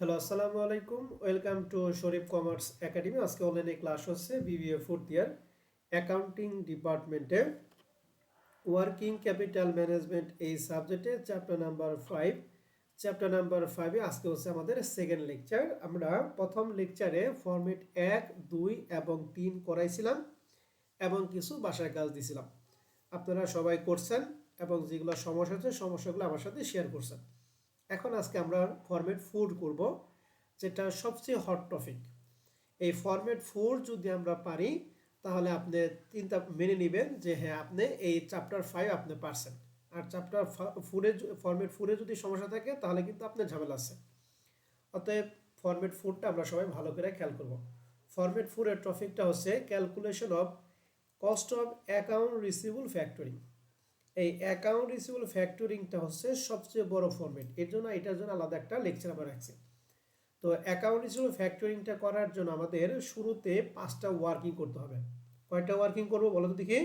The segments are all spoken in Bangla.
হ্যালো, আসসালামু আলাইকুম। Welcome to Sharif commerce academy. আজকে অনলাইনে ক্লাস হচ্ছে বিবিএ ফোর্থ ইয়ার অ্যাকাউন্টিং ডিপার্টমেন্টে ওয়ার্কিং ক্যাপিটাল ম্যানেজমেন্ট এই সাবজেক্টে চ্যাপ্টার নাম্বার 5 আজকে হচ্ছে আমাদের সেকেন্ড লেকচার। আমরা প্রথম লেকচারে ফরম্যাট 1, 2 এবং 3 করাইছিলাম এবং কিছু বাসায় কাজ দিছিলাম। আপনারা সবাই করছেন এবং যেগুলো সমস্যা হচ্ছে সমস্যাগুলো আমার সাথে শেয়ার করছেন। এখন আজকে আমরা ফরম্যাট 4 করব, যেটা সবচেয়ে হট টপিক। এই ফরম্যাট 4 যদি আমরা পারি তাহলে আপনি চিন্তা মেনে নেবেন যে হ্যাঁ, আপনি এই চ্যাপ্টার 5 আপনি পারছেন। আর চ্যাপ্টার 4 ফরম্যাট 4 যদি সমস্যা থাকে তাহলে কিন্তু আপনার ঝামেলা আছে। অতএব ফরম্যাট 4টা আমরা সবাই ভালো করে খেয়াল করব। ফরম্যাট 4 এর টপিকটা হচ্ছে calculation of cost of account receivable factoring. এই অ্যাকাউন্ট রিসিভেবল ফ্যাক্টরিংটা হচ্ছে সবচেয়ে বড় ফরম্যাট, এটার জন্য আলাদা একটা লেকচার আমরা রাখছি। তো অ্যাকাউন্ট রিসিভেবল ফ্যাক্টরিংটা করার জন্য আমাদের শুরুতে 5টা ওয়ার্কিং করতে হবে। কয়টা ওয়ার্কিং করব বলো তো দেখি?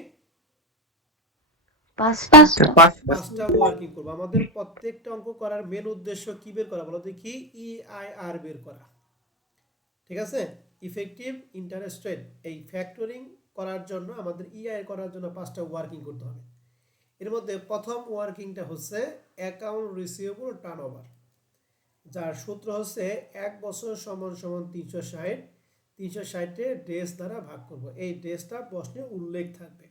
পাঁচটা। 5টা ওয়ার্কিং করব। আমাদের প্রত্যেকটা অঙ্ক করার মেন উদ্দেশ্য কি বের করা বলো দেখি? ইআইআর বের করা। ঠিক আছে? Effective interest rate. এই ফ্যাক্টরিং করার জন্য আমাদের ইআই করার জন্য 5টা ওয়ার্কিং করতে হবে। এর মধ্যে প্রথম ওয়ার্কিংটা হচ্ছে অ্যাকাউন্ট রিসিভেবল টার্নওভার, যার সূত্র হচ্ছে 1 বছর সমান সমান 360, 360-এ ডেজ দ্বারা ভাগ করব। এই ডেজটা প্রশ্নে উল্লেখ থাকবে।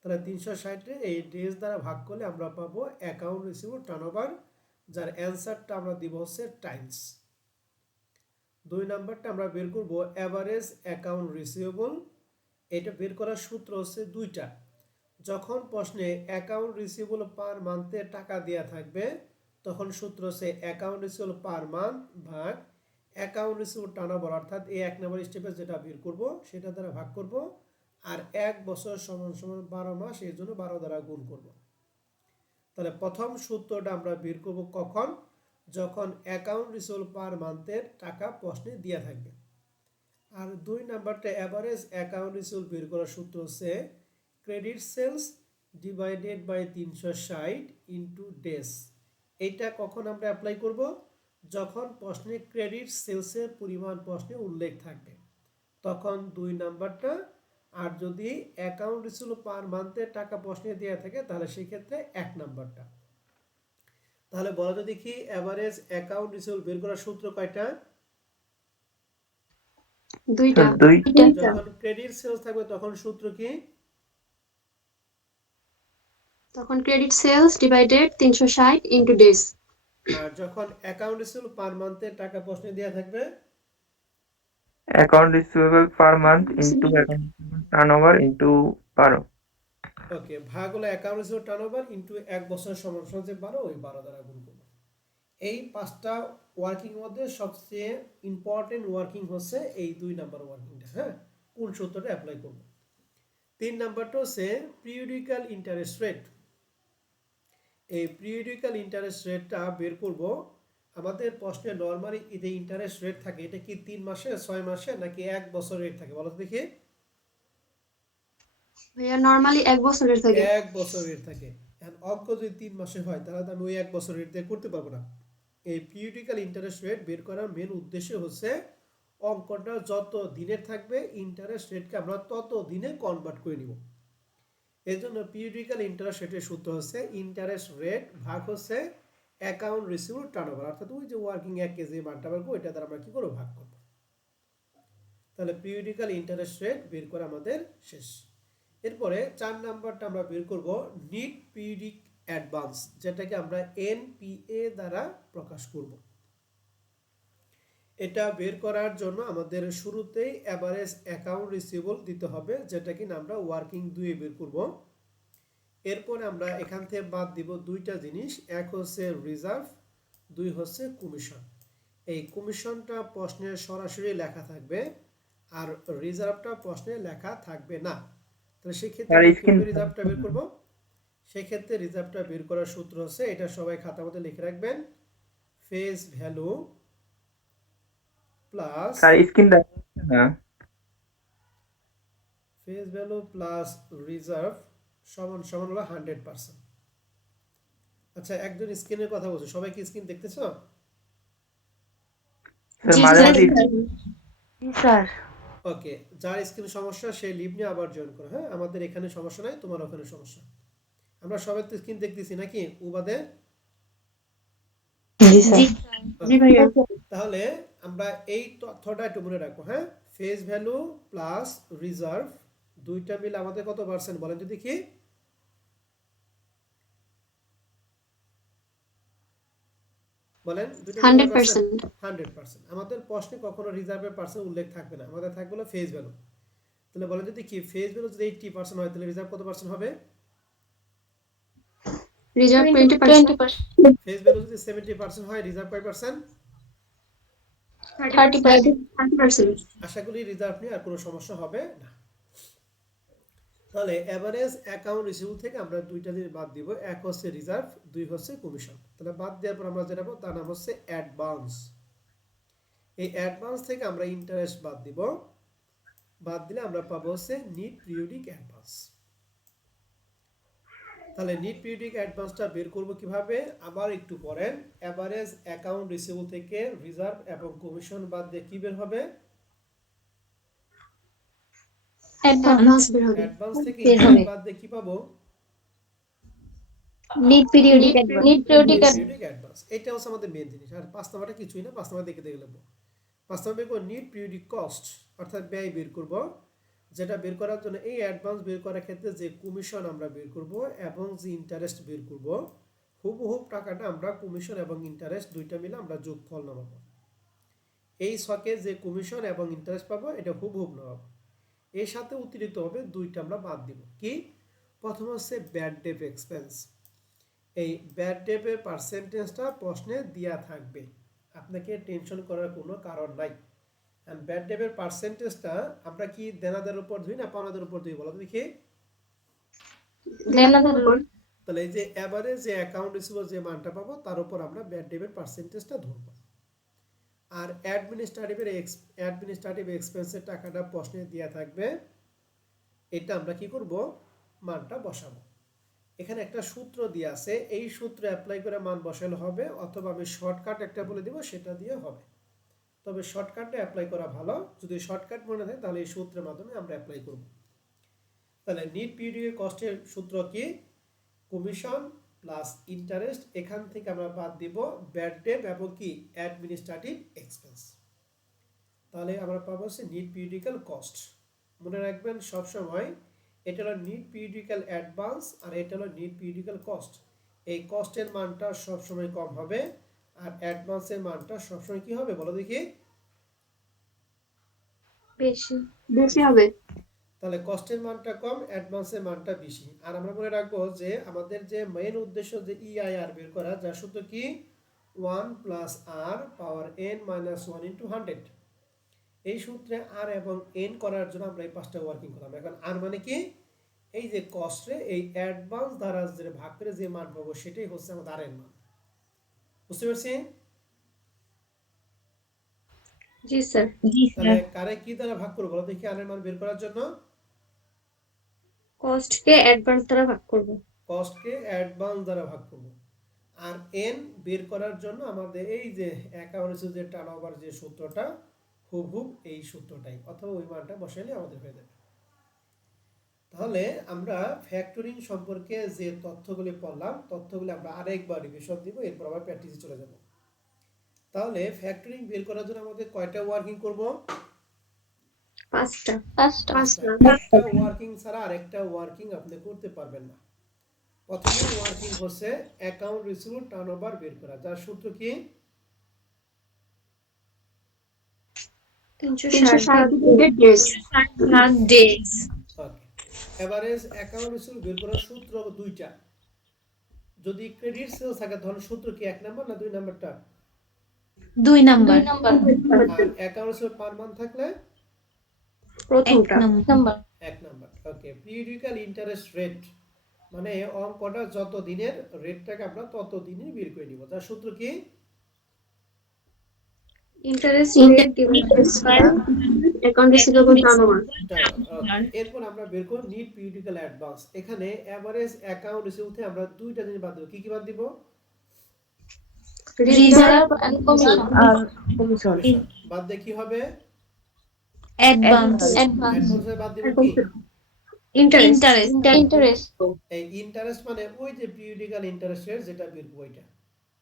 তাহলে 360-এ এই ডেজ দ্বারা ভাগ করলে আমরা পাবো অ্যাকাউন্ট রিসিভেবল টার্নওভার, যার অ্যান্সারটা আমরা দিব হচ্ছে টাইমস। 2 নাম্বারটা আমরা বের করব অ্যাভারেজ অ্যাকাউন্ট রিসিভেবল। এটা বের করার সূত্র হচ্ছে দুইটা। যখন প্রশ্নে অ্যাকাউন্ট রিসিভেবল পার মান্থে টাকা দেওয়া থাকবে তখন সূত্র হচ্ছে অ্যাকাউন্ট রিসিভেবল পার মান্থ ভাগ অ্যাকাউন্ট রিসিভেবল টার্নওভার, অর্থাৎ এই 1 নম্বর স্টেপে যেটা বের করব সেটা দ্বারা ভাগ করব, আর 1 বছর সমান সমান 12 মাস, এর জন্য 12 দ্বারা গুণ করব। তাহলে প্রথম সূত্রটা আমরা বের করব কখন? যখন অ্যাকাউন্ট রিসিভেবল পার মান্থের টাকা প্রশ্নে দেওয়া থাকবে। আর 2 নাম্বারটা অ্যাভারেজ অ্যাকাউন্ট রিসিভেবল বের করার সূত্র হচ্ছে credit sales divided by 360 into days. এইটা কখন আমরা অ্যাপ্লাই করব? যখন প্রশ্নে ক্রেডিট সেলসের পরিমাণ প্রশ্নে উল্লেখ থাকবে তখন 2 নাম্বারটা। আর যদি অ্যাকাউন্ট রিসিভেবল পার মান্থের টাকা প্রশ্নে দেওয়া থাকে তাহলে সেই ক্ষেত্রে 1 নাম্বারটা। তাহলে বলো তো দেখি, অ্যাভারেজ অ্যাকাউন্ট রিসিভেবল বের করার সূত্র কয়টা? দুইটা। যখন ক্রেডিট সেলস থাকবে তখন সূত্র কি? তখন credit sales divided 360 into days. আর যখন অ্যাকাউন্ট রিসিভেবল পার মান্থের টাকা প্রশ্নে দেওয়া থাকবে? Account receivable per month into account turnover into per. ওকে, ভাগ হলো অ্যাকাউন্ট রিসিভেবল টার্নওভার ইনটু 1 বছর সমান সমান যে 12, ওই 12 দ্বারা গুণ করব। এই 5টা ওয়ার্কিং এর মধ্যে সবচেয়ে ইম্পর্টেন্ট ওয়ার্কিং হচ্ছে এই 2 নাম্বার ওয়ার্কিংটা। হ্যাঁ, কোন সূত্রটা অ্যাপ্লাই করব? 3 নাম্বারটা হচ্ছে পিরিয়ডিক্যাল ইন্টারেস্ট রেট। এই পিরিয়ডিক্যাল ইন্টারেস্ট রেটটা বের করব। আমাদের প্রশ্নে নরমালি যে ইন্টারেস্ট রেট থাকে এটা কি 3 মাসে, 6 মাসে নাকি 1 বছর রেট থাকে বলো তো দেখি? ভাইয়া নরমালি 1 বছরের থাকে। 1 বছর রেট থাকে। এখন অঙ্ক যদি 3 মাসে হয় তাহলে তো আমি ওই 1 বছর রেট দিয়ে করতে পারবো না। এই পিরিয়ডিক্যাল ইন্টারেস্ট রেট বের করার মেন উদ্দেশ্য হচ্ছে অঙ্কটা যত দিনের থাকবে ইন্টারেস্ট রেটকে আমরা তত দিনে কনভার্ট করে নিব। এর জন্য পিরিয়ডিক্যাল ইন্টারেস্ট রেটের সূত্র হচ্ছে ইন্টারেস্ট রেট ভাগ হচ্ছে অ্যাকাউন্ট রিসিভেবল টার্নওভার, অর্থাৎ ওই যে ওয়ার্কিং 1 কেজি মানটা পাবো এটা দ্বারা আমরা কি করব? ভাগ করব। তাহলে পিরিয়ডিক্যাল ইন্টারেস্ট রেট বের করা আমাদের শেষ। এরপরে 4 নাম্বারটা আমরা বের করব নিট পিরিয়ডিক অ্যাডভান্স, যেটাকে আমরা এনপিএ দ্বারা প্রকাশ করব। এটা বের করার জন্য আমাদের শুরুতেই অ্যাভারেজ অ্যাকাউন্ট রিসিভেবল দিতে হবে, যেটা কিনা আমরা ওয়ার্কিং 2 এ বের করব। এরপরে আমরা এখান থেকে বাদ দিব দুইটা জিনিস, এক হচ্ছে রিজার্ভ, 2 হচ্ছে কমিশন। এই কমিশনটা প্রশ্নে সরাসরি লেখা থাকবে আর রিজার্ভটা প্রশ্নে লেখা থাকবে না। তাহলে সেক্ষেত্রে Sir, আমরা skin. কীভাবে রিজার্ভটা বের করব? সেক্ষেত্রে রিজার্ভটা বের করার সূত্র হচ্ছে, এটা সবাই খাতার মধ্যে লিখে রাখবেন, face value plus Sir, skin দেখাচ্ছে না। রিজার্ভ সমান সমান হলো 100%। আচ্ছা, একজন স্ক্রিনের কথা বলছে, সবাই কি স্ক্রিন দেখতেছ? স্যার জি মাঝে স্যার মাঝে স্যার ওকে, যার স্ক্রিনে সমস্যা সে লিভ নিয়ে আবার জয়েন করো। হ্যাঁ, আমাদের এখানে সমস্যা নাই, তোমার ওখানে সমস্যা। আমরা সবাই তো স্ক্রিন দেখতেছি নাকি উবাদে? জি জি Okay, জি ভাইয়া তাহলে আমরা এই তথ্যটা একটু মনে রাখবো। হ্যাঁ, ফেস ভ্যালু প্লাস রিজার্ভ দুইটা মিলে আমাদের কত পার্সেন্ট বলেন তো দেখি? বলেন দুইটা মিলে কত পার্সেন্ট? 100%। 100%। আমাদের প্রশ্নে কখনো রিজার্ভের পার্সেন্ট উল্লেখ থাকবে না, আমাদের থাকবে হলো ফেস ভ্যালু। তাহলে বলেন যদি কি ফেস ভ্যালু যদি 80% হয় তাহলে রিজার্ভ কত পার্সেন্ট হবে? রিজার্ভ 20%। ফেস ভ্যালু যদি 70% হয় রিজার্ভ কয় পার্সেন্ট? 30%। আশা করি রিজার্ভ নিয়ে আর কোনো সমস্যা হবে না। তাহলে এভারেজ অ্যাকাউন্ট রিসিভেবল থেকে আমরা দুইটা জিনিস বাদ দিব, এক হচ্ছে রিজার্ভ, দুই হচ্ছে কমিশন। তাহলে বাদ দেওয়ার পর আমরা যেটা পাবো তার নাম হচ্ছে অ্যাডভান্স। এই অ্যাডভান্স থেকে আমরা ইন্টারেস্ট বাদ দিব, বাদ দিলে আমরা পাবো হচ্ছে নিট পিরিয়ডিক অ্যাডভান্স। তাহলে নিট পিরিয়ডিক অ্যাডভান্সটা বের করব কিভাবে আবার একটু পড়েন। এভারেজ অ্যাকাউন্ট রিসিভেবল থেকে রিজার্ভ এবং কমিশন বাদ দিয়ে কি বের হবে? অ্যাডভান্স বের হবে। অ্যাডভান্স থেকে বের ইন্টারেস্ট হবে। বাদ দিয়ে কি পাবো? Net periodic advance. Net periodic periodic advance. এটা হচ্ছে আমাদের মেইন জিনিস। আর 5 নাম্বারটা কিছুই না, 5 নাম্বার দেখে দেখে নেব। 5 নাম্বার বের করব নিট পিরিয়ডিক কস্ট, অর্থাৎ ব্যয় বের করব। যেটা বের করার জন্য এই অ্যাডভান্স বের করার ক্ষেত্রে যে কমিশন আমরা বের করব এবং যে ইন্টারেস্ট বের করব, হুবহু টাকাটা আমরা কমিশন এবং ইন্টারেস্ট দুইটা মিলে আমরা যোগফল নামাবো। এই ছকে যে কমিশন এবং ইন্টারেস্ট পাবো এটা হুবহু নামাবো। এর সাথে অতিরিক্ত হবে দুইটা আমরা বাদ দিব। কি? প্রথম হচ্ছে ব্যাড ডেট এক্সপেন্স। এই ব্যাড ডেটের পার্সেন্টেজটা প্রশ্নে দেওয়া থাকবে, আপনাকে টেনশন করার কোনো কারণ নাই। এন্ড ব্যাড ডেটের পার্সেন্টেজটা আমরা কি দেনাদারের উপর ধরি না পাওনাদারের উপর ধরি বলো দেখি? দেনাদারের উপর। তাহলে এই যে এভারেজ যে অ্যাকাউন্ট রিসিভেবল যে মানটা পাবো তার উপর আমরা ব্যাড ডেটের পার্সেন্টেজটা ধরবো। আর অ্যাডমিনিস্ট্রেটিভ এক্সপেন্সের টাকাটা প্রশ্নে দেওয়া থাকবে, এটা আমরা কি করব মানটা বসাবো। এখানে একটা সূত্র দিয়ে আছে, এই সূত্র অ্যাপ্লাই করে মান বসালে হবে, অথবা আমি শর্টকাট একটা বলে দিব সেটা দিয়ে হবে। তবে শর্টকাটটা অ্যাপ্লাই করা ভালো, যদি শর্টকাট মনে থাকে তাহলে এই সূত্রের মাধ্যমে আমরা অ্যাপ্লাই করব। তাহলে নিট পিরিয়ডিক কস্টের সূত্র কি? কমিশন প্লাস ইন্টারেস্ট, এখান থেকে আমরা বাদ দিব ব্যাড ডেট এবং কি অ্যাডমিনিস্ট্রেটিভ এক্সপেন্স। তাহলে আমরা পাবো হচ্ছে নিট পিরিয়ডিক্যাল কস্ট। মনে রাখবেন সবসময় এটা হলো নিট পিরিয়ডিক্যাল অ্যাডভান্স আর এটা হলো নিট পিরিয়ডিক্যাল কস্ট। এই কস্টের মানটা সবসময় কম হবে আর অ্যাডভান্সের মানটা সবসময় কি হবে বলো দেখি? বেশি হবে। তাহলে কস্টের মানটা কম, অ্যাডভান্সের মানটা বেশি। আর আমরা মনে রাখবো যে আমাদের যে মেইন উদ্দেশ্য যে ইআইআর বের করা, যার সূত্র কি 1 প্লাস আর পাওয়ার n মাইনাস 1 ইন্টু 100। এই সূত্রে আর এবং এন করার জন্য আমরা এই পাঁচটা ওয়ার্কিং করলাম। এখন আর মানে কি? এই যে কস্টে এই অ্যাডভান্স দ্বারা যে ভাগ করে যে মান পাবো সেটাই হচ্ছে আমাদের আর এর মান। বুঝতে পারছি? জি স্যার। জি তাহলে স্যার। কারে কি দ্বারা ভাগ করবো বলো দেখি আর এর মান বের করার জন্য? কস্টকে অ্যাডভান্স দ্বারা ভাগ করব। কস্টকে অ্যাডভান্স দ্বারা ভাগ করব। আর এন বের করার জন্য আমাদের এই যে অ্যাকাউন্টে যে টার্নওভার যে সূত্রটা, হুবহু এই সূত্রটাই, অথবা ওই মানটা বসাইলে আমাদের হয়ে যাবে। তাহলে আমরা ফ্যাক্টরিং সম্পর্কে যে তথ্যগুলি পড়লাম, তথ্যগুলি আমরা আরেকবার রিভিশন দিব, এরপর আবার প্র্যাকটিসে চলে যাব। তাহলে ফ্যাক্টরিং বের করার জন্য আমাদের কয়টা ওয়ার্কিং করব? 5টা। একটা ওয়ার্কিং ছাড়া আরেকটা ওয়ার্কিং আপনি করতে পারবেন না। প্রথমে ওয়ার্কিং হচ্ছে অ্যাকাউন্ট রিসিভেবল টার্নওভার বের করা, যার সূত্র কি? 360 ডেজ। ওকে, এভারেজ অ্যাকাউন্ট রিসিভেবল বের করার সূত্র দুইটা। যদি ক্রেডিট সেলস থাকে তাহলে সূত্র কি 1 নাম্বার না 2 নাম্বারটা? 2 নাম্বার। আর অ্যাকাউন্ট রিসিভেবল পার মান্থ থাকলে প্রথমটা। 1 নাম্বার। ওকে, পিরিয়ডিক্যাল ইন্টারেস্ট রেট মানে অঙ্কটা যত দিনের রেটটাকে আমরা তত দিনই বের করে নিব, যার সূত্র কি? Interest rate divided by account receivable turnover. এরপর আমরা বের করব নিট পিরিয়ডিক্যাল অ্যাডভান্স। এখানে এভারেজ অ্যাকাউন্ট রিসিভেবল থেকে আমরা দুইটা জিনিস বাদ দেব। কি কি বাদ দিব? Reserve and commission. আর কমিশন। কমিশন। বাদ দিয়ে কি হবে? অ্যাডভান্স অ্যাডভান্স অ্যাডভান্সে বাদ দিব কি? ইন্টারেস্ট ইন্টারেস্ট ইন্টারেস্ট এই ইন্টারেস্ট মানে ওই যে পিরিয়ডিক্যাল ইন্টারেস্ট রেট যেটা বের করব ওইটা।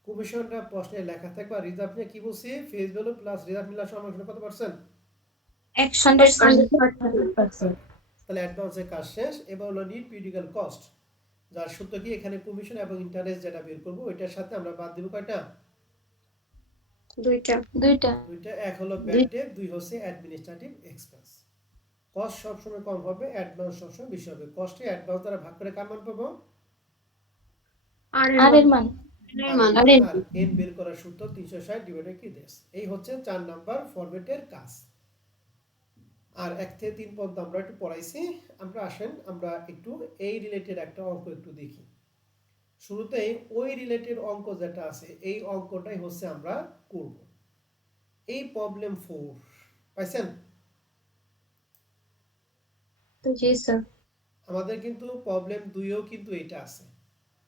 কমিশনটা প্রশ্নে লেখা থাকবে আর রিজার্ভ নিয়ে কি বলছি? Face value plus reserve Miller সমান কত পার্সেন্ট? 100%। তাহলে অ্যাডভান্সের কাজ শেষ। এবার হলো নিট পিরিয়ডিক্যাল কস্ট, যার সূত্র কি এখানে কমিশন এবং ইন্টারেস্ট যেটা বের করব ওইটার সাথে আমরা বাদ দিব কয়টা? দুইটা দুইটা। এক হলো ব্যাড ডেট, দুই হচ্ছে অ্যাডমিনিস্ট্রেটিভ এক্সপেন্স। কস্ট সবসময় কম হবে, অ্যাডভান্স সবসময় বেশি হবে। কস্টে অ্যাডভান্স দ্বারা ভাগ করে কার মান পাবো? আর আর এর মান আর এন বের করার সূত্র 360 ডিভাইডেড কি দেশ। এই হচ্ছে 4 নাম্বার ফরম্যাটের কাজ। আর 1 থেকে 3 পর্যন্ত আমরা একটু পড়াইছি। আমরা আসেন আমরা একটু এই রিলেটেড একটা অঙ্ক একটু দেখি। শুরুতেই ওই রিলেটেড অঙ্ক যেটা আছে এই অঙ্কটাই হচ্ছে আমরা করব। এই প্রবলেম 4 পাইছেন? জি স্যার আমাদের কিন্তু প্রবলেম 2এও কিন্তু এটা আছে।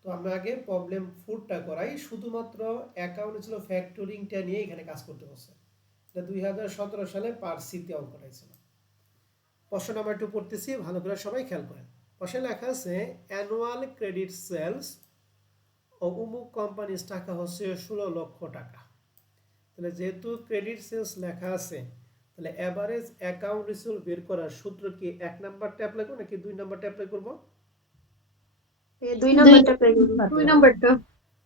তো আমরা আগে প্রবলেম 4টা করাই। শুধুমাত্র অ্যাকাউন্টে ছিল ফ্যাক্টরিংটা নিয়ে এখানে কাজ করতে হচ্ছে। এটা 2017 সালে পার্ট সিতে অঙ্কটা ছিল। প্রশ্ন নাম্বার 2 পড়তেছি, ভালো করে সবাই খেয়াল করেন। প্রশ্নে লেখা আছে অ্যানুয়াল ক্রেডিট সেলস ও অমুক কোম্পানির টাকা হচ্ছে 16 লক্ষ টাকা। তাহলে যেহেতু ক্রেডিট সেলস লেখা আছে তাহলে এভারেজ অ্যাকাউন্ট রিসিভেবল বের করার সূত্র কি 1 নাম্বারটা অ্যাপ্লাই করব নাকি 2 নাম্বারটা অ্যাপ্লাই করব? দুই নাম্বারটা প্লে করুন দুই নাম্বারটা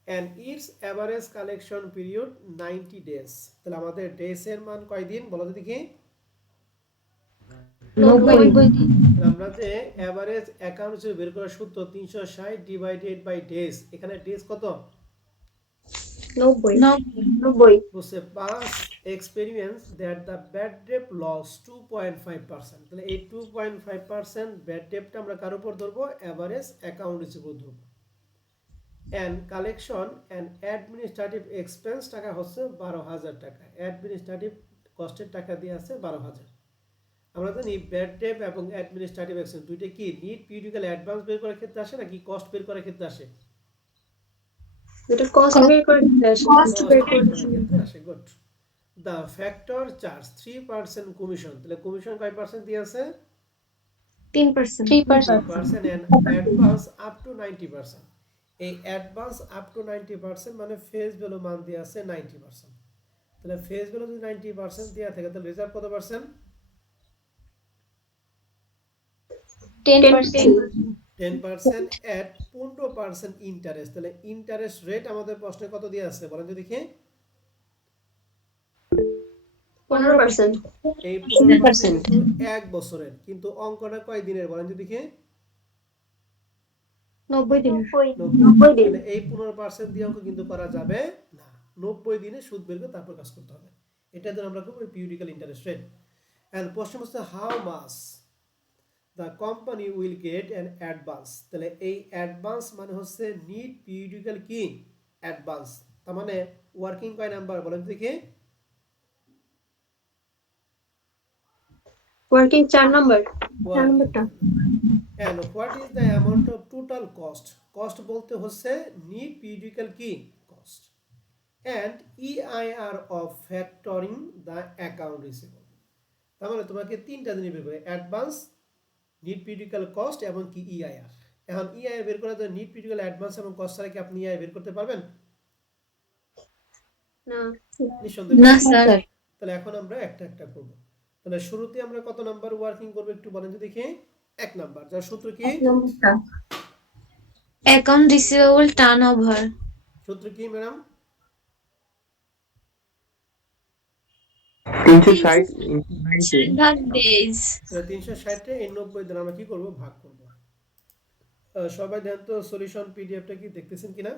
and its average collection period 90 days। তাহলে আমাদের ডেজ এর মান কয় দিন বলো তো দেখি? 90 দিন। তাহলে আমরা যে এভারেজ অ্যাকাউন্ট রিসিভেবল বের করার সূত্র 360 ডিভাইডেড বাই ডেজ, এখানে ডেজ কত? 90 বুঝছে? Past experience that the bad debt loss 2.5%। তাহলে এই 2.5% ব্যাড ডেটটা আমরা কার উপর ধরবো? এভারেজ অ্যাকাউন্ট রিসিভেবল ধরবো। and collection and administrative expense টাকা হচ্ছে 12,000 টাকা। অ্যাডমিনিস্ট্রেটিভ কস্টের টাকা দিয়ে আছে 12,000। আমরা জানি ব্যাড ডেট এবং অ্যাডমিনিস্ট্রেটিভ এক্সপেন্স দুইটা কি নিট পিরিয়ডিক্যাল অ্যাডভান্স বের করার ক্ষেত্রে আসে নাকি কস্ট বের করার ক্ষেত্রে আসে? এটা কস্ট বের করে কস্ট বের করার ক্ষেত্রে আসে। Good. The factor charge 3% commission. তাহলে কমিশন কয় পার্সেন্ট দিয়ে আছে? 3% 3% and advance up to 90%। এই অ্যাডভান্স আপ টু 90% মানে ফেস ভ্যালু মান দিয়ে আছে 90%। তাহলে ফেস ভ্যালু যদি 90% দেয়া থাকে তাহলে রিজার্ভ কত পার্সেন্ট? 10% 10% এট 15% ইন্টারেস্ট। তাহলে ইন্টারেস্ট রেট আমাদের প্রশ্নে কত দিয়ে আছে বলেন তো দেখি? 15% এই 15% কিন্তু 1 বছরের, কিন্তু অঙ্কটা কয় দিনের বলেন তো দেখি? 90 দিন 90 দিন। তাহলে এই 15% দিয়ে অঙ্ক কিন্তু করা যাবে না। 90 দিনে সুদ বের করে তারপর কাজ করতে হবে। এটা ধর আমরা করব পিরিয়ডিক্যাল ইন্টারেস্ট রেট। এন্ড প্রশ্ন হচ্ছে how much the company will get an advance. তাহলে এই অ্যাডভান্স মানে হচ্ছে নিট পিরিয়ডিক্যাল কি অ্যাডভান্স। তার মানে ওয়ার্কিং কয় নাম্বার বলেন দেখি? ওয়ার্কিং 4 নাম্বার নাম্বারটা। and what is the amount of total cost? Cost বলতে হচ্ছে নিট পিরিয়ডিক্যাল কি cost and EIR of factoring the account receivable। তার মানে তোমাকে তিনটা জিনিস বের করে অ্যাডভান্স, নিট পিরিয়ডিক্যাল কস্ট এবং কি EIR। এখন EIR বের করার জন্য নিট পিরিয়ডিক্যাল অ্যাডভান্স এবং কস্ট ছাড়া কি আপনি EIR বের করতে পারবেন? না নিঃসন্দেহে না পারবেন। স্যার। তাহলে এখন আমরা একটা একটা করব। তাহলে শুরুতে আমরা কত নাম্বার ওয়ার্কিং করব একটু বলেন তো দেখি? 1 নাম্বার, যার সূত্র কি? Account receivable turnover. সূত্র কি ম্যাডাম? 360 into 90। ভাগ ডেজ। তাহলে 360 টা এই 90 দ্বারা আমরা কি করব? ভাগ করব। সবাই দেখেন তো সলিউশন পিডিএফটা কি দেখতেছেন কিনা?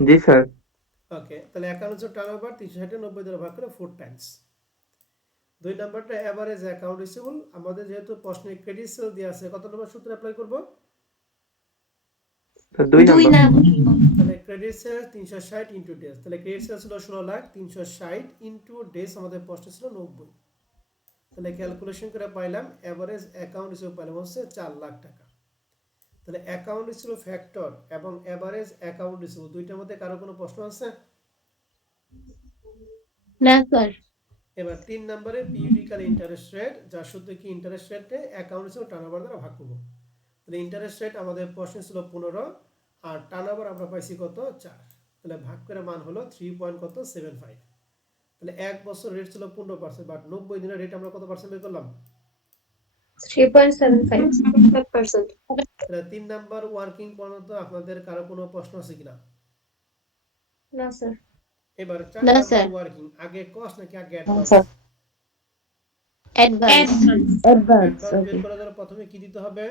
জি স্যার। ওকে, তাহলে অ্যাকাউন্ট টার্নওভার 360 90 দ্বারা ভাগ করে 4 টাইমস। দুই নাম্বারটা এভারেজ অ্যাকাউন্ট রিসিভেবল। আমাদের যেহেতু প্রশ্নে ক্রেডিট সেল দেয়া আছে, কত নম্বর সূত্র অ্যাপ্লাই করব? 2 2 নাম্বার। নাম্বার। তাহলে ক্রেডিট সেল 360 ইনটু ডেজ। তাহলে ক্রেডিট সেল ছিল 16 লাখ, 360 ইনটু ডেজ আমাদের প্রশ্নে ছিল 90। তাহলে ক্যালকুলেশন করে পাইলাম এভারেজ অ্যাকাউন্ট রিসিভেবল পাইলাম হচ্ছে 4 লাখ টাকা। তাহলে অ্যাকাউন্ট রিসিভেবল ফ্যাক্টর এবং এভারেজ অ্যাকাউন্ট রিসিভেবল দুইটার মধ্যে কারো কোনো প্রশ্ন আছে? না স্যার। এবার 3 নম্বরে পিরিয়ডিক্যাল ইন্টারেস্ট রেট, যার সূত্র কি ইন্টারেস্ট রেটে অ্যাকাউন্ট রিসিভেবল টার্নওভার দ্বারা ভাগ করব। তাহলে ইন্টারেস্ট রেট আমাদের প্রশ্ন ছিল 15 আর টার্নওভার আমরা পাইছি কত 4, তাহলে ভাগ করে মান হলো 3.75। তাহলে এক বছর রেট ছিল 15%, বাট 90 দিনের রেট আমরা কত পার্সেন্ট বের করলাম? 3.75%. তাহলে 3 নাম্বার ওয়ার্কিং পর্যন্ত আপনাদের কারো কোনো প্রশ্ন আছে কিনা? না স্যার. এবার 4 না, নাম্বার স্যার। ওয়ার্কিং, আগে কস্ট নাকি আগে অ্যাডভান্স? অ্যাডভান্স। অ্যাডভান্স বের করার জন্য প্রথমে কি দিতে হবে?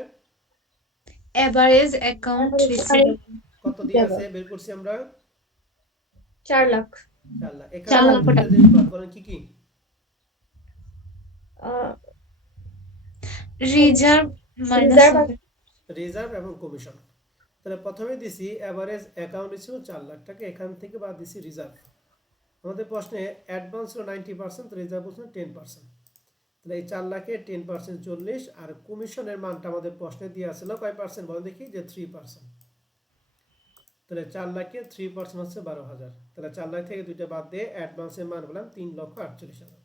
Average account receivable. কত দিয়ে আছে বের করছি আমরা? 4 লাখ. 4 লাখ। 4 এখানে লক্ষ দুইটা টাকা। জিনিস বাদ করেন, কি কি? রিজার্ভ মাইনাস Reserve হবে। রিজার্ভ এবং কমিশন। তাহলে প্রথমে দিছি এভারেজ অ্যাকাউন্ট ছিল 4 লাখ টাকা, এখান থেকে বাদ দিছি রিজার্ভ। আমাদের প্রশ্নে অ্যাডভান্স ছিল 90%, রিজার্ভ ছিল 10%। তাহলে এই 4 লাখে 10% 40, আর কমিশনের মানটা আমাদের প্রশ্নে দিয়ে আসছিল কয় পার্সেন্ট বলেন দেখি, যে 3%। তাহলে 4 লাখে 3% হচ্ছে 12,000। তাহলে 4 লাখ থেকে দুইটা বাদ দিয়ে অ্যাডভান্সের মান বললাম 3,48,000।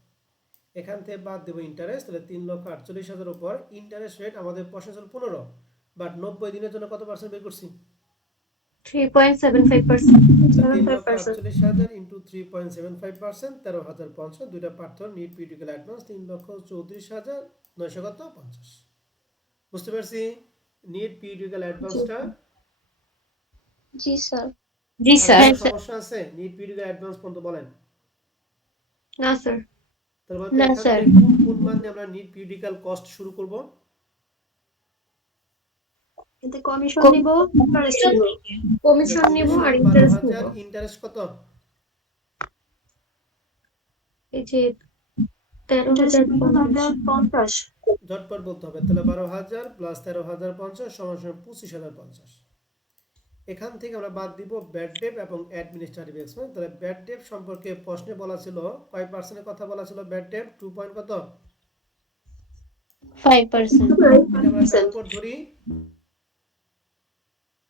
এখান থেকে বাদ দেবো ইন্টারেস্ট, তাহলে 3,48,000 উপর ইন্টারেস্ট রেট আমাদের প্রশ্ন ছিল 15, বাট 90 দিনের জন্য কত পার্সেন্ট বের করছি? 3.75%. 75%. 3,48,000 ইন্টু 3.75%, 13,050। দুইটা পার্থক্য, নিট পিরিয়ডিক্যাল অ্যাডভান্স 3,34,950। বুঝতে পারছি নিট পিরিয়ডিক্যাল অ্যাডভান্সটা? জি স্যার. জি আর স্যার। কোনো সমস্যা আছে নিট পিরিয়ডিক্যাল অ্যাডভান্স পর্যন্ত বলেন? না স্যার. তাহলে না, এখান স্যার। থেকে কোন মান দিয়ে আমরা নিট পিরিয়ডিক্যাল কস্ট শুরু করব? এতে কমিশন নিব, ইন্টারেস্ট নিব. কমিশন নিব আর ইন্টারেস্ট নিব. 12,000, ইন্টারেস্ট কত? এই যে 13,050. ঝটপট বলতে হবে। তাহলে 12,000 প্লাস 13,050 সমান সমান 25,050। এখান থেকে আমরা বাদ দিব ব্যাড ডেট এবং অ্যাডমিনিস্ট্রেটিভ এক্সপেন্স। তাহলে ব্যাড ডেট সম্পর্কে প্রশ্নে বলা ছিল কয় পার্সেন্টের কথা বলা ছিল? ব্যাড ডেট 2 পয়েন্ট কত? 5%। এটা আমরা কার উপর ধরি?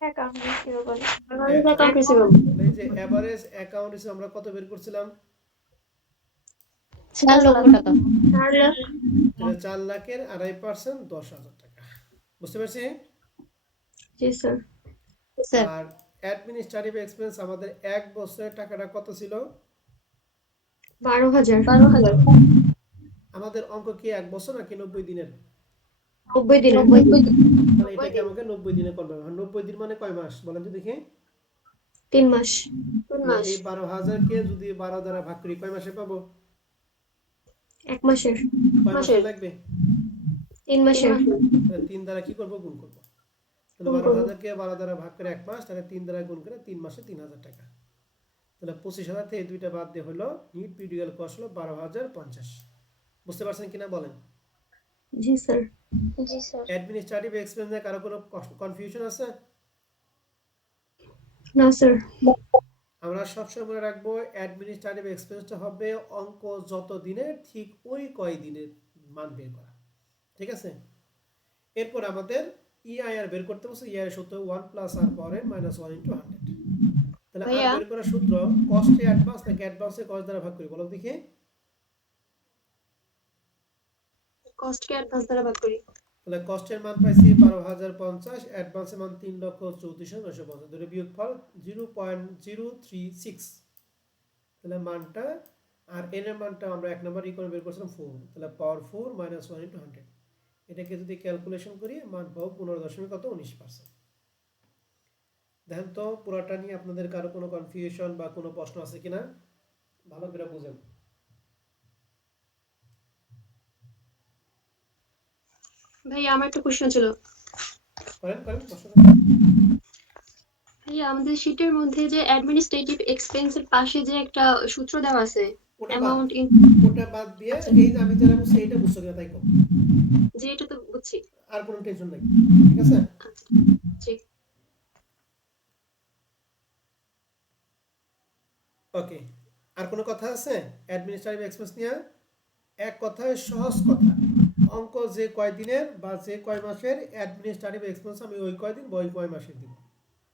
Account receivable. তাহলে এই যে এভারেজ অ্যাকাউন্ট হিসেবে আমরা কত বের করছিলাম? 4 লক্ষ টাকা। 4 লাখ. তাহলে 4 লাখের 2.5% 10,000 টাকা। বুঝতে পারছি? জি স্যার. স্যার। আর অ্যাডমিনিস্ট্রেটিভ এক্সপেন্স আমাদের এক বছরের টাকাটা কত ছিল? 12,000. আমাদের অঙ্ক কি এক বছর নাকি 90 দিনের? 90 দিন. মানে এটাকে আমাকে 90 দিনে করবে। আর 90 দিন মানে কয় মাস বলেন তো দেখি? 3 মাস. 3 তাহলে মাস. এই 12,000 কে যদি 12 দ্বারা ভাগ করি কয় মাসে পাবো? 1 মাসের. কয় মাসে লাগবে? 3 মাসের. তাহলে 3 দ্বারা কি করব? গুণ করব। তাহলে 12,000 কে 12 দ্বারা ভাগ করে 1 মাস, তাহলে 3 দ্বারা গুণ করে 3 মাসে 3,000 টাকা। তাহলে 25,000 থেকে দুইটা বাদ দিয়ে হলো নিট পিরিয়ডিক্যাল কস্ট হলো 12,050। বুঝতে পারছেন কিনা বলেন? জি স্যার. অ্যাডমিনিস্ট্রেটিভ এক্সপেন্সে কারো কোনো কনফিউশন আছে? না স্যার. আমরা সবসময় মনে রাখবো অ্যাডমিনিস্ট্রেটিভ এক্সপেন্সটা হবে অঙ্ক যত দিনের ঠিক ওই কয় দিনের মান বের করা। ঠিক আছে? এরপর আমাদের ইআইআর বের করতে বলছে। ইআইআর সূত্র 1 প্লাস আর পাওয়ার n মাইনাস 1 ইনটু 100। তাহলে আর ভাইয়া। বের করার সূত্র কস্টে অ্যাডভান্স নাকি অ্যাডভান্সে কস্ট দ্বারা ভাগ করি বলো দেখি? কস্ট কে অ্যাডভান্স দ্বারা ভাগ করি. তাহলে কস্টের মান পাইছি 12,050, অ্যাডভান্সের মান 3,34,950, দুটো বিয়োগফল 0.036। তাহলে মানটা আর n এর মানটা আমরা এক নম্বর ইকুয়াল বের করছিলাম 4, তাহলে পাওয়ার 4 মাইনাস 1 ইনটু 100। এটাকে যদি ক্যালকুলেশন করি মান পাবো 15.19%। দেখেন তো পুরোটা নিয়ে আপনাদের কারো কোনো কনফিউশন বা কোনো প্রশ্ন আছে কিনা ভালো করে বুঝেন। ভাইয়া আমার একটা প্রশ্ন ছিল. করেন প্রশ্ন। ভাইয়া আমাদের শীটের মধ্যে যে অ্যাডমিনিস্ট্রেটিভ এক্সপেন্সের পাশে যে একটা সূত্র দেওয়া আছে, অ্যামাউন্ট ইন. ওটা বাদ দিয়ে এই যে আমি যেটা বলছি এইটা বুঝছো কিনা তাই কম। যে এটা তো বুঝছি. আর কোনো টেনশন নাই, ঠিক আছে? জি. ওকে, আর কোনো কথা আছে অ্যাডমিনিস্ট্রেটিভ এক্সপেন্স নিয়ে? এক কথায় সহজ কথা, অঙ্ক যে কয় দিনের বা যে কয় মাসের অ্যাডমিনিস্ট্রেটিভ এক্সপেন্স আমি ওই কয় দিন বা ওই কয় মাসের দিব,